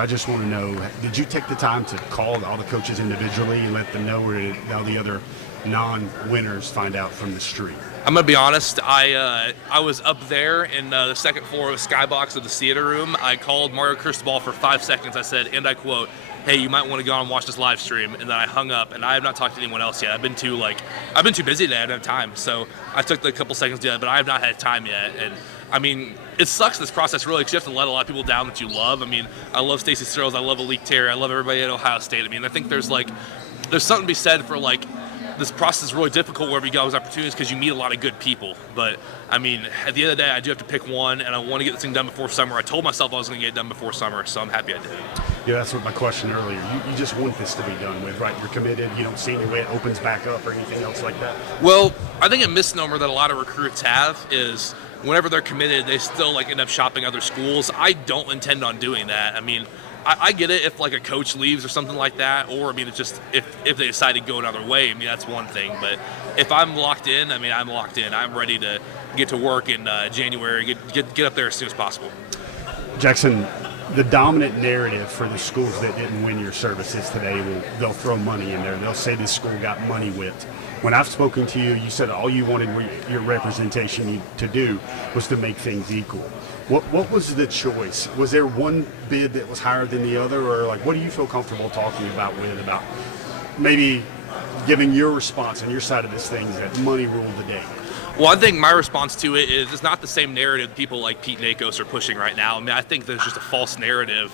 I just want to know, did you take the time to call all the coaches individually and let them know, or did all the other non-winners find out from the street? I'm going to be honest, I was up there in the second floor of the skybox of the theater room. I called Mario Cristobal for 5 seconds. I said, and I quote, "Hey, you might want to go on and watch this live stream." And then I hung up, and I have not talked to anyone else yet. I've been too busy today. I don't have time. So I took the couple seconds to do that, but I have not had time yet. And I mean, it sucks, this process, really, because you have to let a lot of people down that you love. I mean, I love Stacey Stirls. I love Alik Terry. I love everybody at Ohio State. I mean, I think there's something to be said for, this process is really difficult wherever you go, those opportunities, because you meet a lot of good people. But I mean, at the end of the day, I do have to pick one, and I want to get this thing done before summer. I told myself I was going to get it done before summer, so I'm happy I did. Yeah, that's what my question earlier. You just want this to be done with, right? You're committed. You don't see any way it opens back up or anything else like that? Well, I think a misnomer that a lot of recruits have is whenever they're committed, they still end up shopping other schools. I don't intend on doing that. I mean, I get it if a coach leaves or something like that, or I mean, it's just if they decide to go another way. I mean, that's one thing. But if I'm locked in, I mean, I'm locked in. I'm ready to get to work in January, get up there as soon as possible. Jackson, the dominant narrative for the schools that didn't win your services today, they'll throw money in there. They'll say this school got money whipped. When I've spoken to you, you said all you wanted your representation to do was to make things equal. What was the choice? Was there one bid that was higher than the other, or what do you feel comfortable talking about maybe giving your response on your side of this thing that money ruled the day? Well, I think my response to it is it's not the same narrative people like Pete Nakos are pushing right now. I mean, I think there's just a false narrative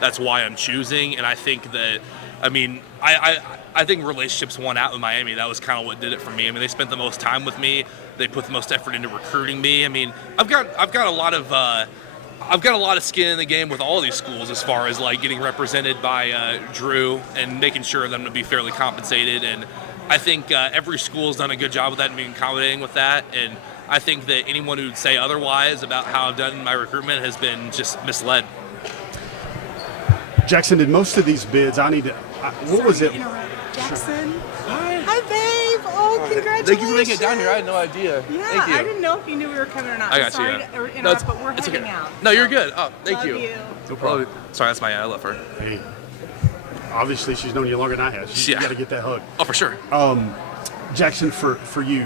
that's why I'm choosing, and I think that, I mean, I think relationships won out with Miami. That was kind of what did it for me. I mean, they spent the most time with me. They put the most effort into recruiting me. I mean, I've got a lot of skin in the game with all of these schools as far as getting represented by Drew and making sure them to be fairly compensated. And I think every school has done a good job with that and being accommodating with that. And I think that anyone who would say otherwise about how I've done my recruitment has been just misled. Jackson, did most of these bids, what was it? Jackson. Hi, babe. Oh, congratulations. Thank you for making it down here. I had no idea. Yeah, Thank you. I didn't know if you knew we were coming or not. I got Sorry you. to interrupt, but we're heading okay. out. No, you're good. Oh, thank Love you. No problem. Sorry, that's I love her. Hey, obviously she's known you longer than I have. You got to get that hug. Oh, for sure. Jackson, for you,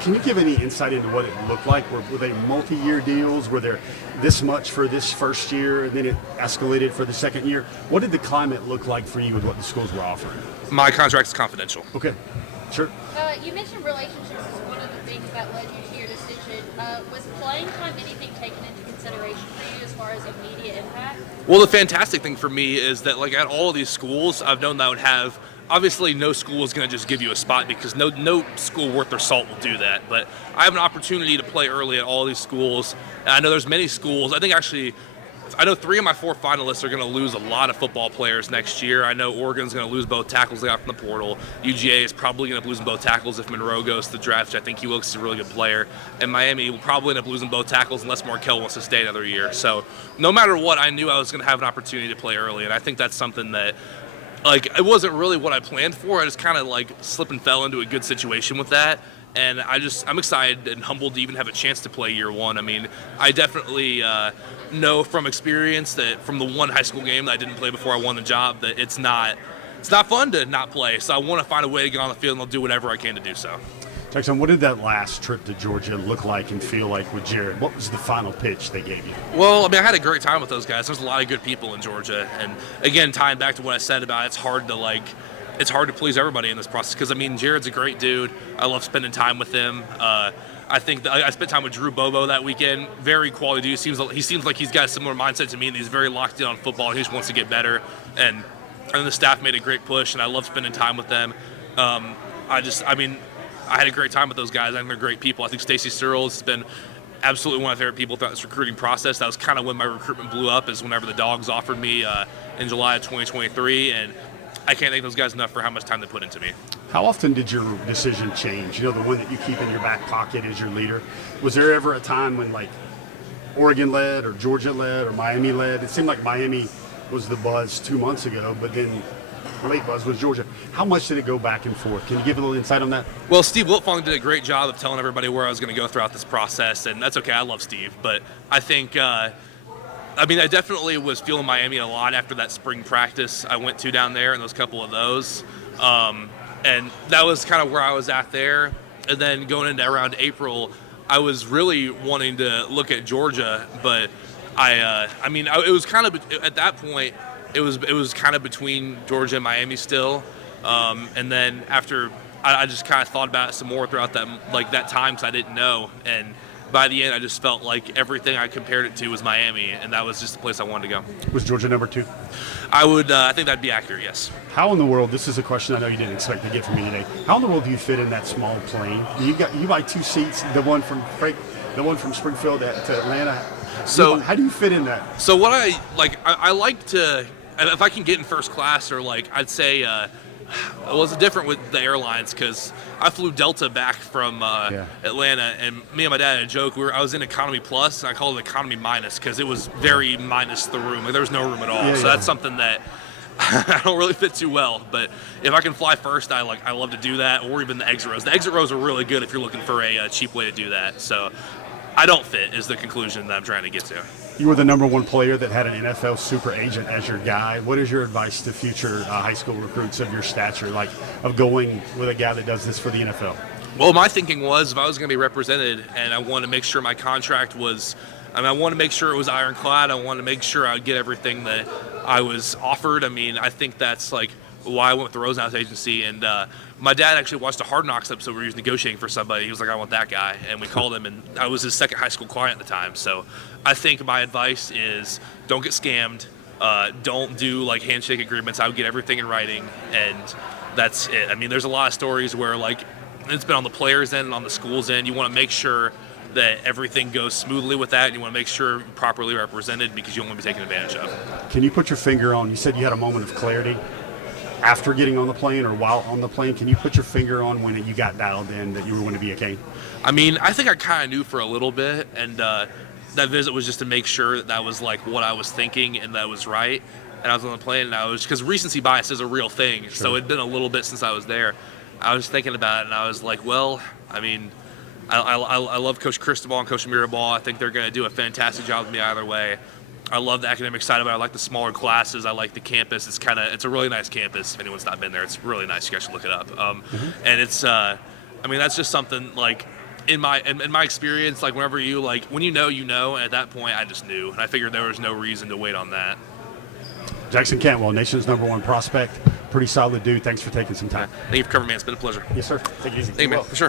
can you give any insight into what it looked like? Were they multi-year deals? Were there this much for this first year, and then it escalated for the second year? What did the climate look like for you with what the schools were offering? My contract is confidential. Okay, sure. You mentioned relationships is one of the things that led you to your decision. Was playing time anything taken into consideration for you as far as immediate impact? Well, the fantastic thing for me is that at all of these schools, I've known that I would have. Obviously, no school is going to just give you a spot because no school worth their salt will do that. But I have an opportunity to play early at all these schools. And I know there's many schools. I know 3 of my 4 finalists are going to lose a lot of football players next year. I know Oregon's going to lose both tackles they got from the portal. UGA is probably going to lose both tackles if Monroe goes to the draft, which I think he looks a really good player. And Miami will probably end up losing both tackles unless Markell wants to stay another year. So no matter what, I knew I was going to have an opportunity to play early. And I think that's something that it wasn't really what I planned for. I just kind of slipped and fell into a good situation with that. And I'm excited and humbled to even have a chance to play year one. I mean, I definitely know from experience that from the one high school game that I didn't play before I won the job, that it's not fun to not play. So I want to find a way to get on the field, and I'll do whatever I can to do so. Jackson, what did that last trip to Georgia look like and feel like with Jared? What was the final pitch they gave you? Well, I mean, I had a great time with those guys. There's a lot of good people in Georgia. And again, tying back to what I said about it's hard to please everybody in this process because, I mean, Jared's a great dude. I love spending time with him. I think that I spent time with Drew Bobo that weekend. Very quality dude. He seems like he's got a similar mindset to me, and he's very locked in on football. He just wants to get better. And the staff made a great push, and I love spending time with them. I had a great time with those guys. I think they're great people. I think Stacey Stirls has been absolutely one of my favorite people throughout this recruiting process. That was kind of when my recruitment blew up, is whenever the Dogs offered me in July of 2023, and I can't thank those guys enough for how much time they put into me. How often did your decision change? The one that you keep in your back pocket as your leader. Was there ever a time when Oregon led or Georgia led or Miami led? It seemed like Miami was the buzz 2 months ago, but then late buzz was Georgia. How much did it go back and forth? Can you give a little insight on that? Well, Steve Wiltfong did a great job of telling everybody where I was going to go throughout this process, and that's okay. I love Steve, but I think I mean, I definitely was feeling Miami a lot after that spring practice I went to down there and those couple of those. And that was kind of where I was at there. And then going into around April, I was really wanting to look at Georgia, but it was kind of at that point. It was kind of between Georgia and Miami still. And then after I just kind of thought about it some more throughout that time because I didn't know. And by the end, I just felt like everything I compared it to was Miami, and that was just the place I wanted to go. Was Georgia number 2? I think that'd be accurate, yes. How in the world, this is a question I know you didn't expect to get from me today. How in the world do you fit in that small plane? You buy 2 seats, the one from Springfield to Atlanta. So how do you fit in that? So what I like to, if I can get in first class, or I'd say, it's different with the airlines because I flew Delta back from Atlanta, and me and my dad had a joke. I was in economy plus, and I called it economy minus because it was very minus the room. There was no room at all. That's something that I don't really fit too well. But if I can fly first, I love to do that, or even the exit rows. The exit rows are really good if you're looking for a cheap way to do that. So I don't fit is the conclusion that I'm trying to get to. You were the number 1 player that had an NFL super agent as your guy. What is your advice to future high school recruits of your stature, of going with a guy that does this for the NFL? Well, my thinking was if I was going to be represented and I wanted to make sure my contract was, I want to make sure it was ironclad. I want to make sure I would get everything that I was offered. I think that's why I went with the Rosenhaus agency. And my dad actually watched a Hard Knocks episode where he was negotiating for somebody. He was like, I want that guy. And we called him, and I was his second high school client at the time. So I think my advice is don't get scammed. Don't do handshake agreements. I would get everything in writing, and that's it. There's a lot of stories where it's been on the players' end and on the school's end. You want to make sure that everything goes smoothly with that, and you want to make sure you're properly represented because you don't want to be taken advantage of. Can you put your finger on, you said you had a moment of clarity after getting on the plane or while on the plane. Can you put your finger on when you got dialed in that you were going to be a Cane? I think I kind of knew for a little bit, and that visit was just to make sure that was what I was thinking and that was right. And I was on the plane, and because recency bias is a real thing, sure. So it'd been a little bit since I was there. I was thinking about it, and I was like, well, I love Coach Cristobal and Coach Mirabal. I think they're going to do a fantastic job with me either way. I love the academic side of it. I like the smaller classes. I like the campus. It's a really nice campus. If anyone's not been there, it's really nice. You guys should look it up. And it's, that's just something in my experience, whenever when you know, and at that point I just knew, and I figured there was no reason to wait on that. Jackson Cantwell, nation's number 1 prospect. Pretty solid dude. Thanks for taking some time. Thank you for covering me. It's been a pleasure. Yes, sir. Take it easy. Thank you, man. For sure.